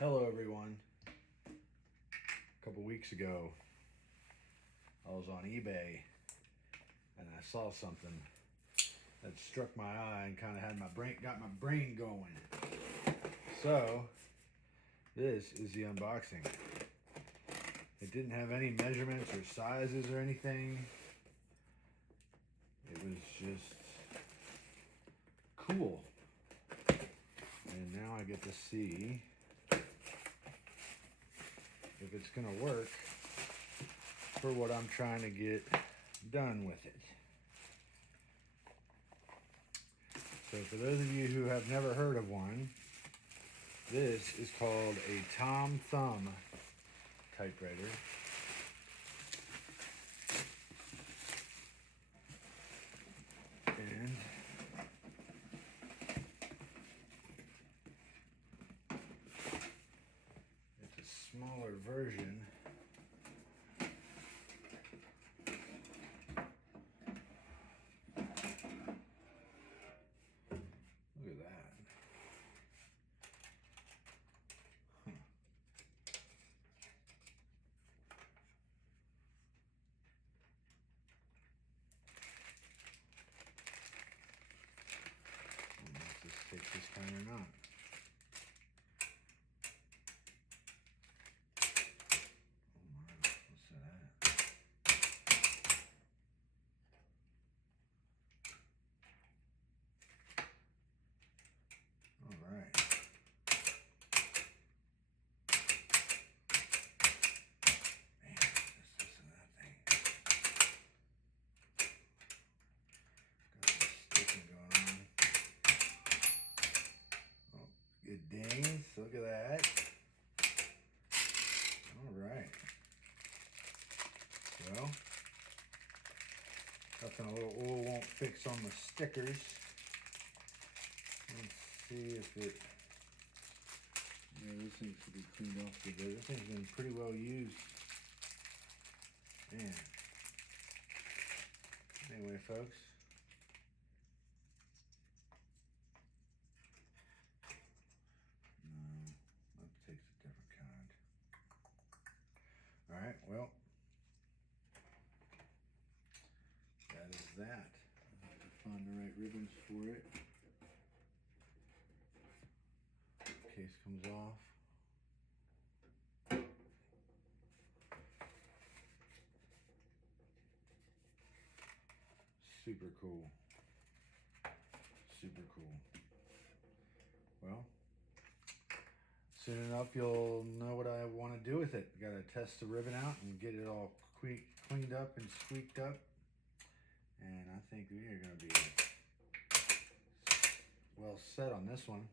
Hello everyone. A couple weeks ago I was on eBay and I saw something that struck my eye and kind of had got my brain going. So this is the unboxing. It didn't have any measurements or sizes or anything. It was just cool. And now I get to see if it's gonna work for what I'm trying to get done with it. So for those of you who have never heard of one, this is called a Tom Thumb typewriter. And it's a smaller version. Look at that. Huh. Unless this takes this kind or not. Oh my, what's that? All right. Man, this and that thing. Got some sticking going on. Oh, it dings. Look at that. All right. Well, nothing a little oil won't fix on the stickers. Let's see if it. Yeah, this thing should be cleaned off a bit. This thing's been pretty well used. Man. Anyway, folks. No, that takes a different kind. All right, well, that is that. I have to find the right ribbons for it. Case comes off. Super cool. Super cool. Well, soon enough you'll know what I want to do with it. Got to test the ribbon out and get it all cleaned up and squeaked up. And I think we are going to be well set on this one.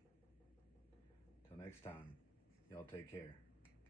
Till next time, y'all take care.